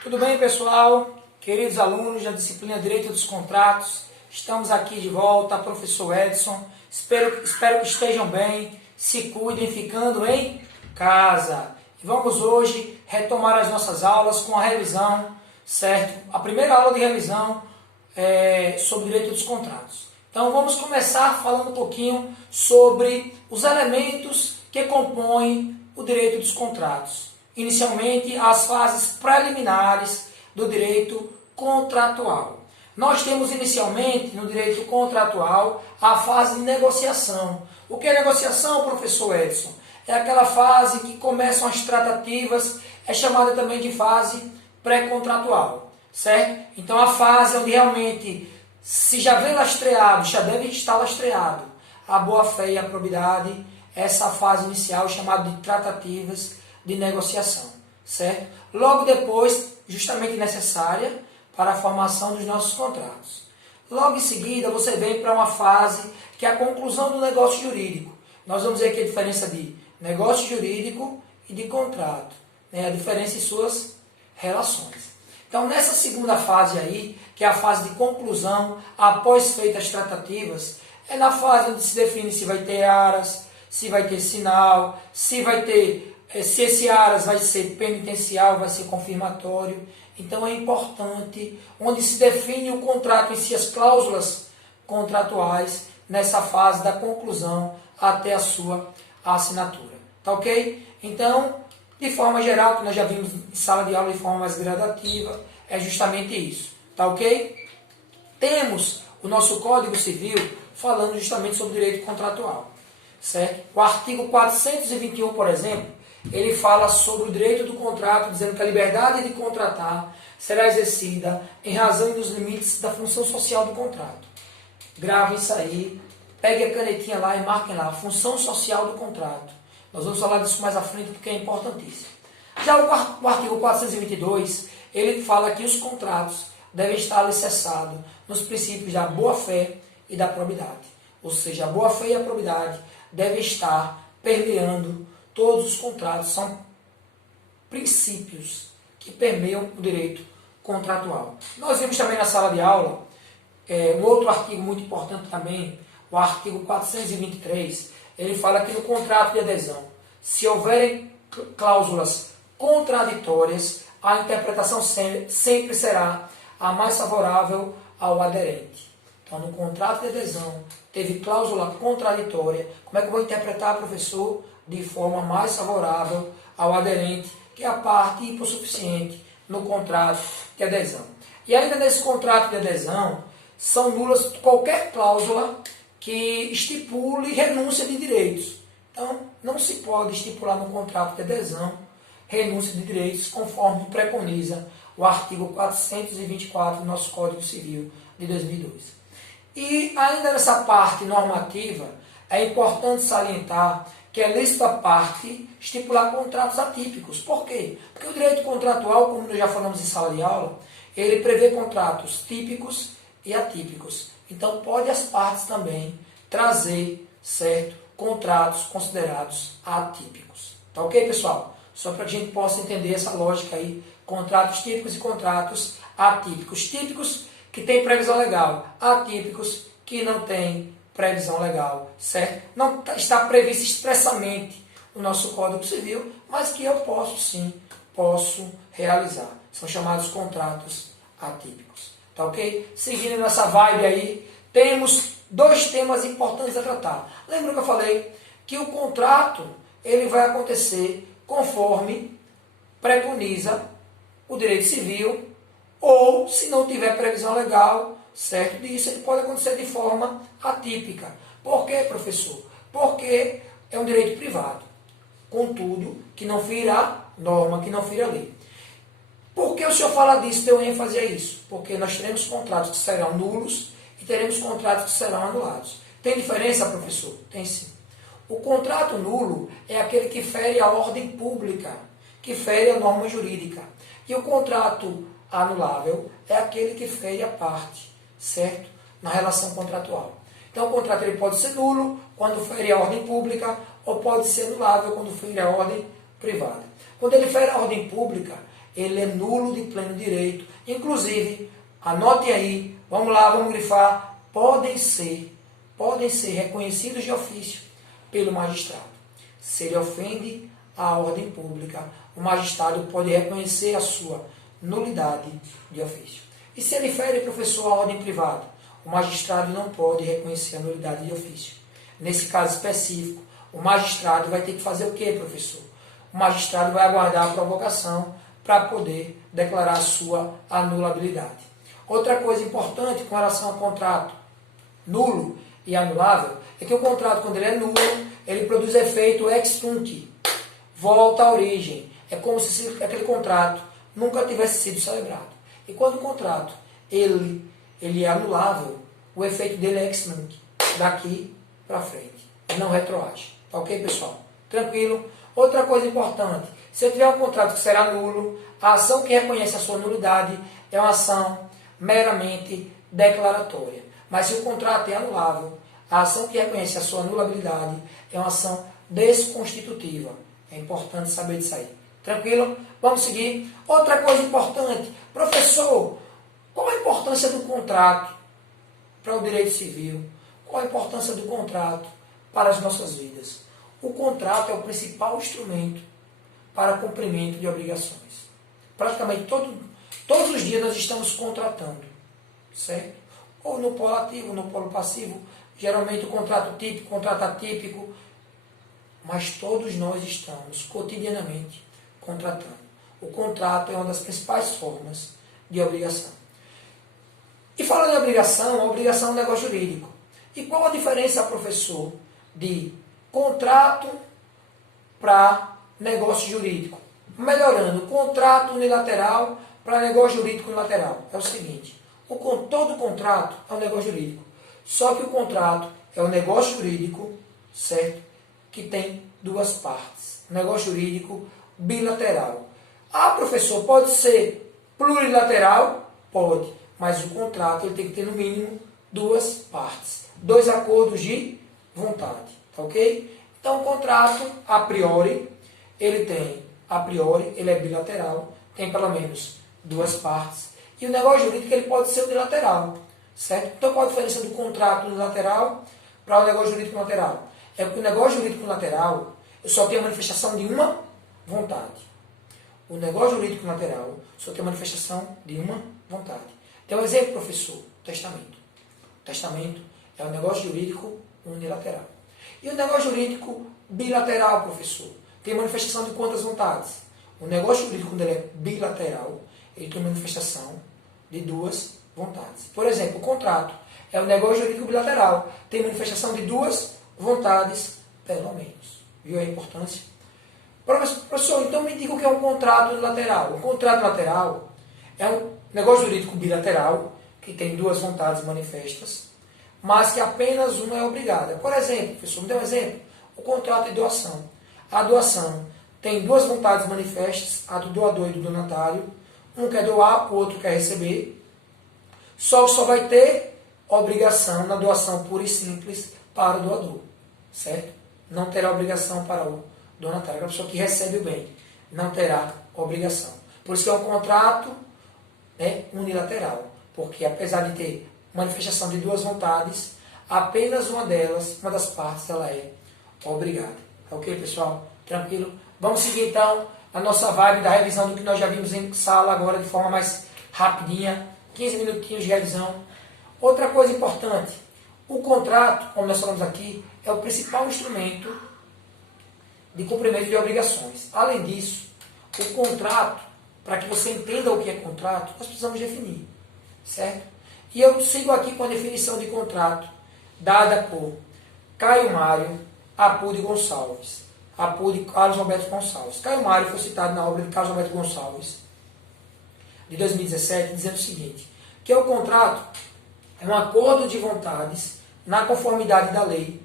Tudo bem, pessoal? Queridos alunos da disciplina Direito dos Contratos, estamos aqui de volta, professor Edson. Espero que estejam bem, se cuidem ficando em casa. E vamos hoje retomar as nossas aulas com a revisão, certo? A primeira aula de revisão é sobre Direito dos Contratos. Então vamos começar falando um pouquinho sobre os elementos que compõem o Direito dos Contratos. Inicialmente, as fases preliminares do direito contratual. Nós temos inicialmente no direito contratual a fase de negociação. O que é negociação, professor Edson? É aquela fase que começam as tratativas, é chamada também de fase pré-contratual, certo? Então a fase onde realmente se já vem lastreado, já deve estar lastreado a boa-fé e a probidade, essa fase inicial chamada de tratativas de negociação, certo? Logo depois, justamente necessária para a formação dos nossos contratos. Logo em seguida, você vem para uma fase que é a conclusão do negócio jurídico. Nós vamos ver aqui a diferença de negócio jurídico e de contrato, né? A diferença em suas relações. Então, nessa segunda fase aí, que é a fase de conclusão, após feitas as tratativas, é na fase onde se define se vai ter aras, se vai ter sinal, se esse aras vai ser penitencial, vai ser confirmatório. Então é importante, onde se define o contrato em si, as cláusulas contratuais, nessa fase da conclusão até a sua assinatura. Tá ok? Então, de forma geral, que nós já vimos em sala de aula de forma mais gradativa, é justamente isso. Tá ok? Temos o nosso Código Civil falando justamente sobre direito contratual. Certo? O artigo 421, por exemplo, ele fala sobre o direito do contrato, dizendo que a liberdade de contratar será exercida em razão e nos limites da função social do contrato. Grave isso aí, pegue a canetinha lá e marquem lá, função social do contrato. Nós vamos falar disso mais à frente porque é importantíssimo. Já o artigo 422, ele fala que os contratos devem estar alicerçados nos princípios da boa-fé e da probidade. Ou seja, a boa-fé e a probidade devem estar permeando todos os contratos, são princípios que permeiam o direito contratual. Nós vimos também na sala de aula um outro artigo muito importante também, o artigo 423, ele fala que no contrato de adesão, se houverem cláusulas contraditórias, a interpretação sempre será a mais favorável ao aderente. Então, no contrato de adesão, teve cláusula contraditória. Como é que eu vou interpretar, professor? De forma mais favorável ao aderente, que é a parte hipossuficiente no contrato de adesão. E ainda nesse contrato de adesão, são nulas qualquer cláusula que estipule renúncia de direitos. Então, não se pode estipular no contrato de adesão renúncia de direitos, conforme preconiza o artigo 424 do nosso Código Civil de 2002. E ainda nessa parte normativa, é importante salientar que é lícito à parte estipular contratos atípicos. Por quê? Porque o direito contratual, como nós já falamos em sala de aula, ele prevê contratos típicos e atípicos. Então, pode as partes também trazer, certo, contratos considerados atípicos. Tá ok, pessoal? Só para a gente possa entender essa lógica aí, contratos típicos e contratos atípicos. Típicos que tem previsão legal, atípicos que não tem previsão legal, certo? Não está previsto expressamente no nosso Código Civil, mas que eu posso realizar. São chamados contratos atípicos, tá ok? Seguindo nessa vibe aí, temos dois temas importantes a tratar. Lembra que eu falei que o contrato, ele vai acontecer conforme preconiza o direito civil, ou, se não tiver previsão legal, certo disso, ele pode acontecer de forma atípica. Por quê, professor? Porque é um direito privado. Contudo, que não fira a norma, que não fira a lei. Por que o senhor fala disso, deu ênfase a isso? Porque nós teremos contratos que serão nulos e teremos contratos que serão anulados. Tem diferença, professor? Tem sim. O contrato nulo é aquele que fere a ordem pública, que fere a norma jurídica. E o contrato anulável é aquele que fere a parte, certo? Na relação contratual. Então o contrato ele pode ser nulo quando fere a ordem pública ou pode ser anulável quando fere a ordem privada. Quando ele fere a ordem pública, ele é nulo de pleno direito. Inclusive, anotem aí, vamos lá, vamos grifar, podem ser reconhecidos de ofício pelo magistrado. Se ele ofende a ordem pública, o magistrado pode reconhecer a sua nulidade de ofício. E se ele fere, professor, a ordem privada, o magistrado não pode reconhecer a nulidade de ofício. Nesse caso específico, o magistrado vai ter que fazer o quê, professor? O magistrado vai aguardar a provocação para poder declarar a sua anulabilidade. Outra coisa importante com relação ao contrato nulo e anulável é que o contrato, quando ele é nulo, ele produz efeito ex tunc, volta à origem. É como se aquele contrato nunca tivesse sido celebrado. E quando o contrato ele é anulável, o efeito dele é ex nunc, daqui para frente, e não retroage. Tá ok, pessoal? Tranquilo? Outra coisa importante, se eu tiver um contrato que será nulo, a ação que reconhece a sua nulidade é uma ação meramente declaratória. Mas se o contrato é anulável, a ação que reconhece a sua anulabilidade é uma ação desconstitutiva. É importante saber disso aí. Tranquilo? Vamos seguir. Outra coisa importante. Professor, qual a importância do contrato para o direito civil? Qual a importância do contrato para as nossas vidas? O contrato é o principal instrumento para cumprimento de obrigações. Praticamente todos os dias nós estamos contratando, certo? Ou no polo ativo, no polo passivo, geralmente o contrato típico, contrato atípico, mas todos nós estamos cotidianamente contratando. O contrato é uma das principais formas de obrigação. E falando em obrigação, a obrigação é um negócio jurídico. E qual a diferença, professor, de contrato para negócio jurídico? Melhorando, contrato unilateral para negócio jurídico unilateral. É o seguinte, todo contrato é um negócio jurídico. Só que o contrato é um negócio jurídico, certo? Que tem duas partes. Negócio jurídico bilateral. Ah, professor, pode ser plurilateral? Pode. Mas o contrato ele tem que ter no mínimo duas partes. Dois acordos de vontade. Tá ok? Então o contrato, a priori, ele é bilateral, tem pelo menos duas partes. E o negócio jurídico ele pode ser unilateral. Certo? Então qual a diferença do contrato unilateral para o negócio jurídico unilateral? É que o negócio jurídico unilateral eu só tenho a manifestação de uma vontade. O negócio jurídico unilateral só tem a manifestação de uma vontade. Tem um exemplo, professor, testamento. O testamento é um negócio jurídico unilateral. E o negócio jurídico bilateral, professor, tem manifestação de quantas vontades? O negócio jurídico, quando ele é bilateral, ele tem manifestação de duas vontades. Por exemplo, o contrato é um negócio jurídico bilateral, tem manifestação de duas vontades, pelo menos. Viu a importância? Professor, então me diga o que é um contrato unilateral. Um contrato lateral é um negócio jurídico bilateral, que tem duas vontades manifestas, mas que apenas uma é obrigada. Por exemplo, professor, me dê um exemplo. O contrato de doação. A doação tem duas vontades manifestas, a do doador e do donatário. Um quer doar, o outro quer receber. Só vai ter obrigação na doação pura e simples para o doador. Certo? Não terá obrigação para o donatário. A pessoa que recebe o bem não terá obrigação. Por isso que é um contrato unilateral. Porque apesar de ter manifestação de duas vontades, apenas uma das partes, ela é obrigada. Ok, pessoal? Tranquilo? Vamos seguir então a nossa vibe da revisão do que nós já vimos em sala agora de forma mais rapidinha. 15 minutinhos de revisão. Outra coisa importante, o contrato, como nós falamos aqui, é o principal instrumento de cumprimento de obrigações. Além disso, o contrato, para que você entenda o que é contrato, nós precisamos definir. Certo? E eu sigo aqui com a definição de contrato dada por Caio Mário Apud Gonçalves. Apud Carlos Alberto Gonçalves. Caio Mário foi citado na obra de Carlos Alberto Gonçalves, de 2017, dizendo o seguinte, que o contrato é um acordo de vontades na conformidade da lei,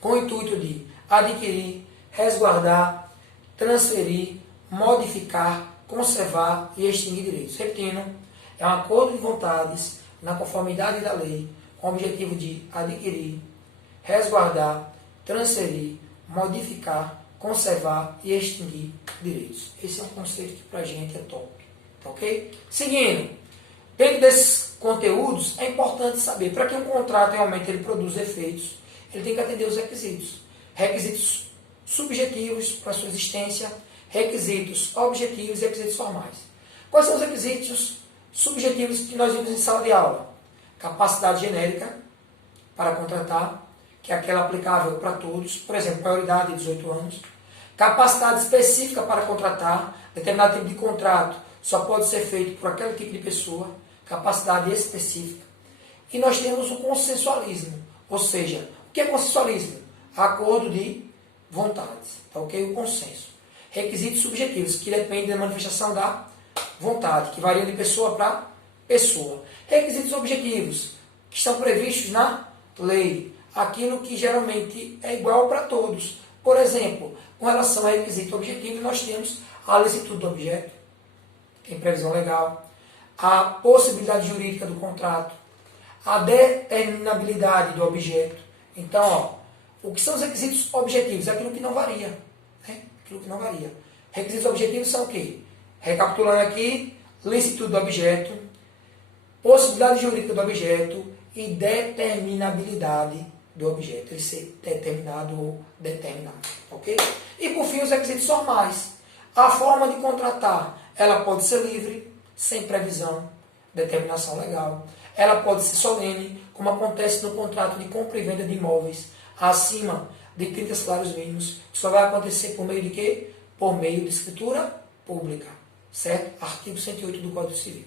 com o intuito de adquirir, resguardar, transferir, modificar, conservar e extinguir direitos. Repetindo, é um acordo de vontades na conformidade da lei, com o objetivo de adquirir, resguardar, transferir, modificar, conservar e extinguir direitos. Esse é um conceito que para a gente é top. Tá ok? Seguindo, dentro desses conteúdos, é importante saber, para que um contrato realmente ele produza efeitos, ele tem que atender os requisitos. Requisitos subjetivos para sua existência, requisitos objetivos e requisitos formais. Quais são os requisitos subjetivos que nós vimos em sala de aula? Capacidade genérica para contratar, que é aquela aplicável para todos, por exemplo, maioridade de 18 anos. Capacidade específica para contratar, determinado tipo de contrato só pode ser feito por aquele tipo de pessoa, capacidade específica. E nós temos o consensualismo, ou seja, o que é consensualismo? Acordo de vontades, tá ok? O consenso. Requisitos subjetivos, que dependem da manifestação da vontade, que variam de pessoa para pessoa. Requisitos objetivos, que estão previstos na lei, aquilo que geralmente é igual para todos. Por exemplo, com relação a requisito objetivo, nós temos a licitude do objeto, em previsão legal, a possibilidade jurídica do contrato, a determinabilidade do objeto. Então, o que são os requisitos objetivos? É aquilo que não varia. Né? Aquilo que não varia. Requisitos objetivos são o quê? Recapitulando aqui, licitude do objeto, possibilidade jurídica do objeto e determinabilidade do objeto. Ele ser determinado ou determinado. Ok? E por fim, os requisitos formais. A forma de contratar, ela pode ser livre, sem previsão, determinação legal. Ela pode ser solene, como acontece no contrato de compra e venda de imóveis acima de 30 salários mínimos. Isso vai acontecer por meio de quê? Por meio de escritura pública. Certo? Artigo 108 do Código Civil.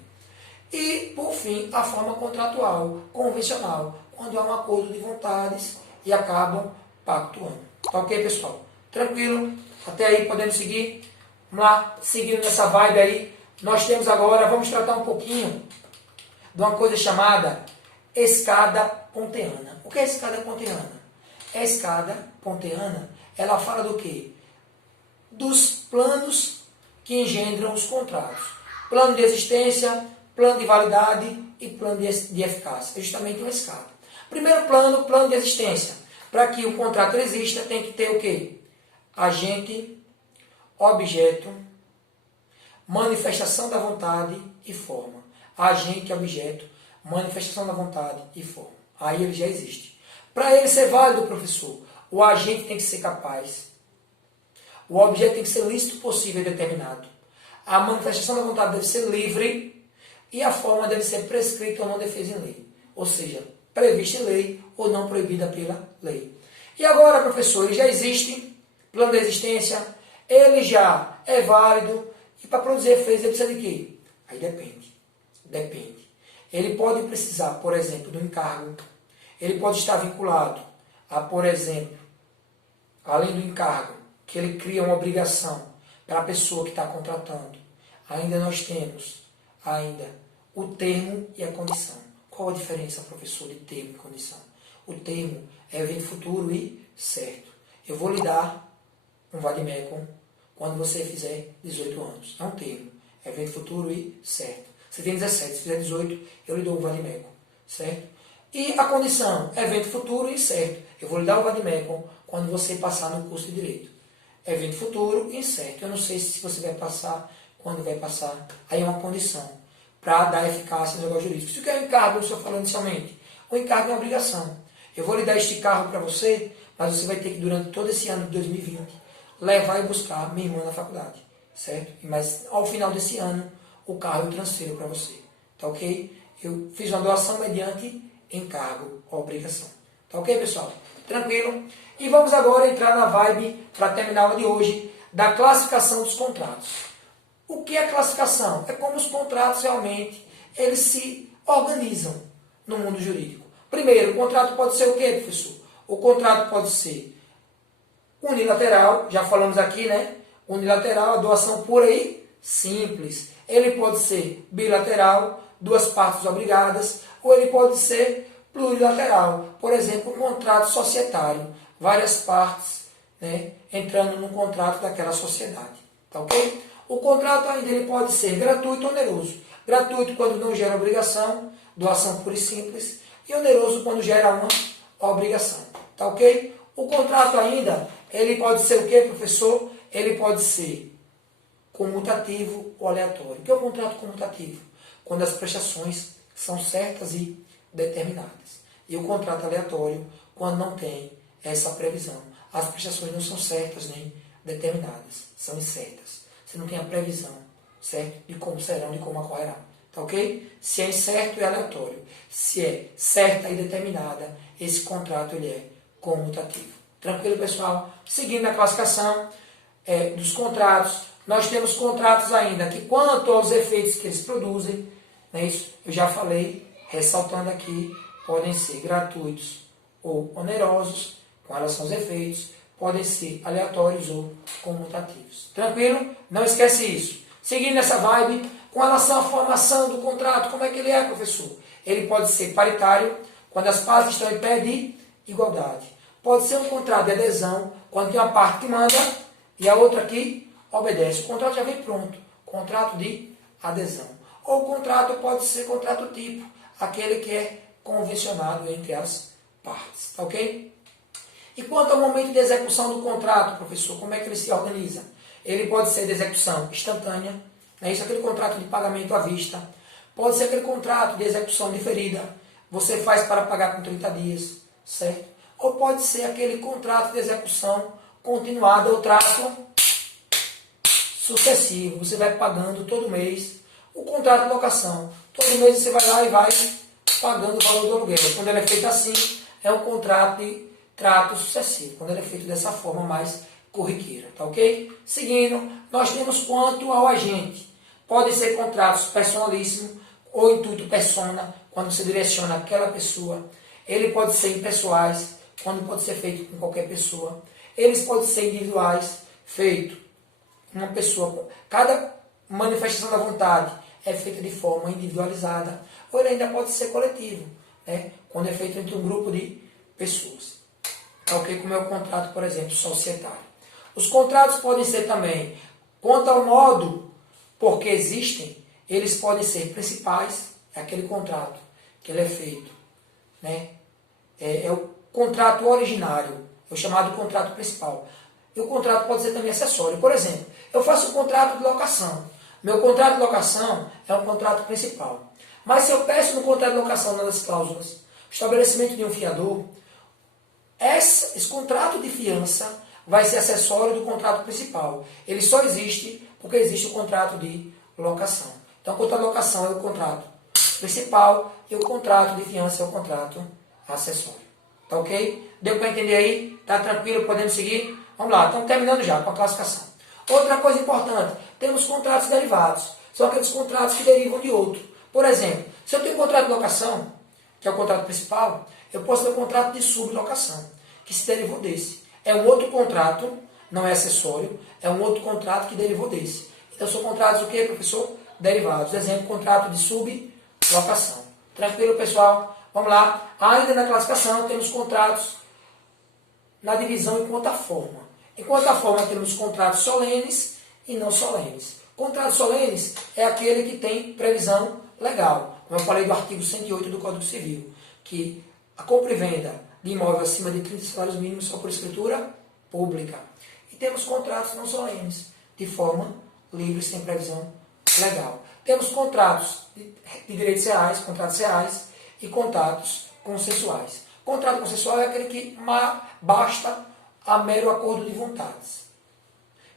E, por fim, a forma contratual, convencional, quando há um acordo de vontades e acabam pactuando. Tá ok, pessoal? Tranquilo? Até aí podemos seguir? Vamos lá, seguindo nessa vibe aí. Nós temos agora, vamos tratar um pouquinho de uma coisa chamada escada ponteana. O que é escada ponteana? A escada ponteana, ela fala do quê? Dos planos que engendram os contratos. Plano de existência, plano de validade e plano de eficácia. É justamente uma escada. Primeiro plano, plano de existência. Para que o contrato exista, tem que ter o quê? Agente, objeto, manifestação da vontade e forma. Agente, objeto, manifestação da vontade e forma. Aí ele já existe. Para ele ser válido, professor, o agente tem que ser capaz. O objeto tem que ser lícito, possível e determinado. A manifestação da vontade deve ser livre e a forma deve ser prescrita ou não defesa em lei. Ou seja, prevista em lei ou não proibida pela lei. E agora, professor, ele já existe, plano de existência, ele já é válido e para produzir efeitos ele precisa de quê? Aí depende. Depende. Ele pode precisar, por exemplo, do encargo. Ele pode estar vinculado a, por exemplo, além do encargo, que ele cria uma obrigação para a pessoa que está contratando. Ainda nós temos o termo e a condição. Qual a diferença, professor, de termo e condição? O termo é evento futuro e certo. Eu vou lhe dar um vademecum quando você fizer 18 anos. É um termo. É evento futuro e certo. Você tem 17, se fizer 18, eu lhe dou um vademecum. Certo? E a condição, evento futuro e certo. Eu vou lhe dar o vademecum quando você passar no curso de Direito. Evento futuro e incerto. Eu não sei se você vai passar, quando vai passar. Aí é uma condição para dar eficácia no negócio jurídico. Se o que é um encargo, eu estou falando inicialmente. O encargo é uma obrigação. Eu vou lhe dar este carro para você, mas você vai ter que, durante todo esse ano de 2020, levar e buscar minha irmã na faculdade. Certo? Mas ao final desse ano, o carro eu transfiro para você. Tá ok? Eu fiz uma doação mediante encargo ou obrigação. Tá ok, pessoal? Tranquilo? E vamos agora entrar na vibe, para terminar a aula de hoje, da classificação dos contratos. O que é classificação? É como os contratos realmente eles se organizam no mundo jurídico. Primeiro, o contrato pode ser o quê, professor? O contrato pode ser unilateral, já falamos aqui, né? Unilateral, a doação pura e simples. Ele pode ser bilateral, duas partes obrigadas, ou ele pode ser plurilateral. Por exemplo, um contrato societário, várias partes, né, entrando no contrato daquela sociedade. Tá ok? O contrato ainda ele pode ser gratuito ou oneroso. Gratuito quando não gera obrigação, doação pura e simples, e oneroso quando gera uma obrigação. Tá ok? O contrato ainda, ele pode ser o quê, professor? Ele pode ser comutativo ou aleatório. O que é o contrato comutativo? Quando as prestações são certas e determinadas. E o contrato aleatório, quando não tem essa previsão. As prestações não são certas nem determinadas, são incertas. Você não tem a previsão, certo? De como serão, de como ocorrerão. Tá ok? Se é incerto, é aleatório. Se é certa e determinada, esse contrato ele é comutativo. Tranquilo, pessoal? Seguindo na classificação dos contratos, nós temos contratos ainda que, quanto aos efeitos que eles produzem, não é isso? Eu já falei, ressaltando aqui, podem ser gratuitos ou onerosos, com relação aos efeitos, podem ser aleatórios ou comutativos. Tranquilo? Não esquece isso. Seguindo essa vibe, com relação à formação do contrato, como é que ele é, professor? Ele pode ser paritário, quando as partes estão em pé de igualdade. Pode ser um contrato de adesão, quando tem uma parte que manda e a outra que obedece. O contrato já vem pronto, contrato de adesão. Ou o contrato pode ser contrato tipo, aquele que é convencionado entre as partes. Tá ok? E quanto ao momento de execução do contrato, professor, como é que ele se organiza? Ele pode ser de execução instantânea, é isso, aquele contrato de pagamento à vista. Pode ser aquele contrato de execução diferida, você faz para pagar com 30 dias, certo? Ou pode ser aquele contrato de execução continuada ou trato sucessivo, você vai pagando todo mês. O contrato de locação, todo mês você vai lá e vai pagando o valor do aluguel. Quando ele é feito assim, é um contrato de trato sucessivo, quando ele é feito dessa forma mais corriqueira, tá ok? Seguindo, nós temos quanto ao agente. Podem ser contratos personalíssimos ou intuito persona, quando você direciona aquela pessoa. Ele pode ser impessoais, quando pode ser feito com qualquer pessoa. Eles podem ser individuais, feito com uma pessoa. Cada manifestação da vontade é feita de forma individualizada, ou ele ainda pode ser coletivo, né? Quando é feito entre um grupo de pessoas. Ok? Como é o contrato, por exemplo, societário. Os contratos podem ser também, quanto ao modo por que existem, eles podem ser principais, é aquele contrato que ele é feito, né? É o contrato originário, é o chamado contrato principal. E o contrato pode ser também acessório. Por exemplo, eu faço um contrato de locação. Meu contrato de locação é um contrato principal. Mas se eu peço no contrato de locação, uma das cláusulas, o estabelecimento de um fiador, esse contrato de fiança vai ser acessório do contrato principal. Ele só existe porque existe o contrato de locação. Então, o contrato de locação é o contrato principal e o contrato de fiança é o contrato acessório. Tá ok? Deu para entender aí? Tá tranquilo? Podemos seguir? Vamos lá, estamos terminando já com a classificação. Outra coisa importante, temos contratos derivados. São aqueles contratos que derivam de outro. Por exemplo, se eu tenho um contrato de locação, que é o contrato principal, eu posso ter um contrato de sublocação, que se derivou desse. É um outro contrato, não é acessório, é um outro contrato que derivou desse. Então, são contratos o quê, professor? Derivados. Exemplo, contrato de sublocação. Tranquilo, pessoal? Vamos lá. Ainda na classificação, temos contratos na divisão em quanto à forma. Em quanto à forma, temos contratos solenes e não solenes. Contratos solenes é aquele que tem previsão legal. Como eu falei do artigo 108 do Código Civil, que a compra e venda de imóvel acima de 30 salários mínimos só por escritura pública. E temos contratos não solenes, de forma livre, sem previsão legal. Temos contratos de direitos reais, contratos reais e contratos consensuais. Contrato consensual é aquele que basta a mero acordo de vontades.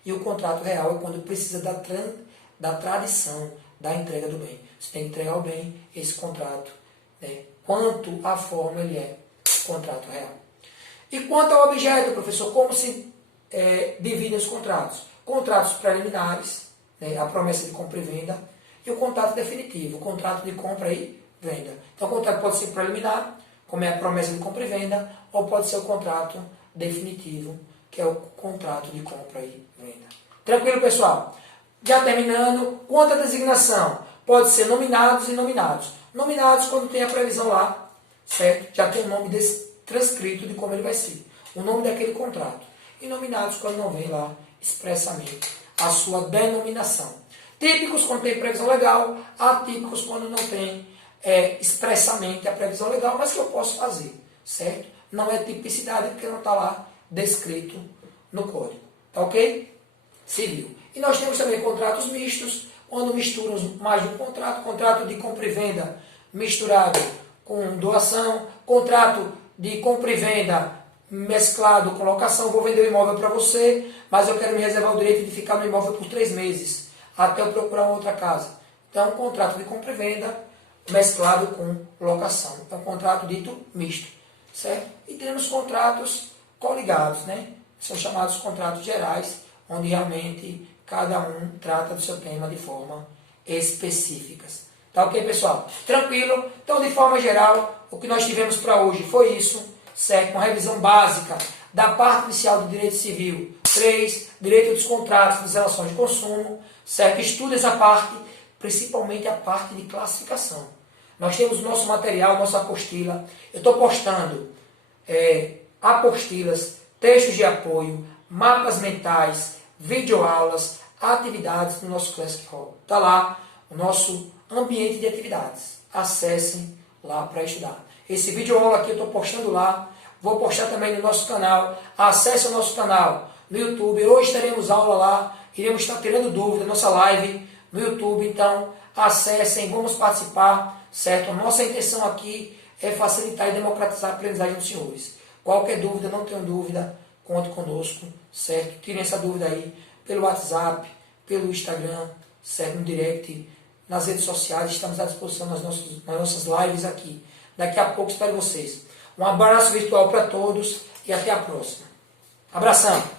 E o contrato real é quando precisa da tradição da entrega do bem. Você tem que entregar o bem, esse contrato, né? Quanto à forma, ele é contrato real. E quanto ao objeto, professor, como se dividem os contratos? Contratos preliminares, né? A promessa de compra e venda, e o contrato definitivo, o contrato de compra e venda. Então, o contrato pode ser preliminar, como é a promessa de compra e venda, ou pode ser o contrato definitivo, que é o contrato de compra e venda. Tranquilo, pessoal? Já terminando, quanto à designação, pode ser nominados e nominados. Nominados quando tem a previsão lá, certo? Já tem o nome transcrito de como ele vai ser. O nome daquele contrato. E nominados quando não vem lá expressamente a sua denominação. Típicos quando tem previsão legal, atípicos quando não tem expressamente a previsão legal, mas que eu posso fazer, certo? Não é tipicidade porque não está lá descrito no código, tá ok? Civil. E nós temos também contratos mistos, quando misturam mais de um contrato, contrato de compra e venda misturado com doação, contrato de compra e venda mesclado com locação. Vou vender o imóvel para você, mas eu quero me reservar o direito de ficar no imóvel por 3 meses, até eu procurar uma outra casa. Então, contrato de compra e venda mesclado com locação. Então, contrato dito misto, certo? E temos contratos coligados, né? São chamados contratos gerais, onde realmente cada um trata do seu tema de forma específica. Tá ok, pessoal? Tranquilo? Então, de forma geral, o que nós tivemos para hoje foi isso, certo? Uma revisão básica da parte inicial do direito civil 3, direito dos contratos das relações de consumo, certo? Estude essa parte, principalmente a parte de classificação. Nós temos o nosso material, nossa apostila. Eu estou postando apostilas, textos de apoio, mapas mentais, videoaulas, atividades no nosso Classic Hall. Está lá o nosso ambiente de atividades. Acessem lá para estudar. Esse videoaula aqui eu estou postando lá. Vou postar também no nosso canal. Acesse o nosso canal no YouTube. Hoje teremos aula lá. Iremos estar tirando dúvida, nossa live no YouTube. Então, acessem, vamos participar, certo? A nossa intenção aqui é facilitar e democratizar a aprendizagem dos senhores. Qualquer dúvida, não tenham dúvida, conte conosco, certo? Tirem essa dúvida aí pelo WhatsApp, pelo Instagram, certo? No direct, nas redes sociais, estamos à disposição nas nossas lives aqui. Daqui a pouco espero vocês. Um abraço virtual para todos e até a próxima. Abração!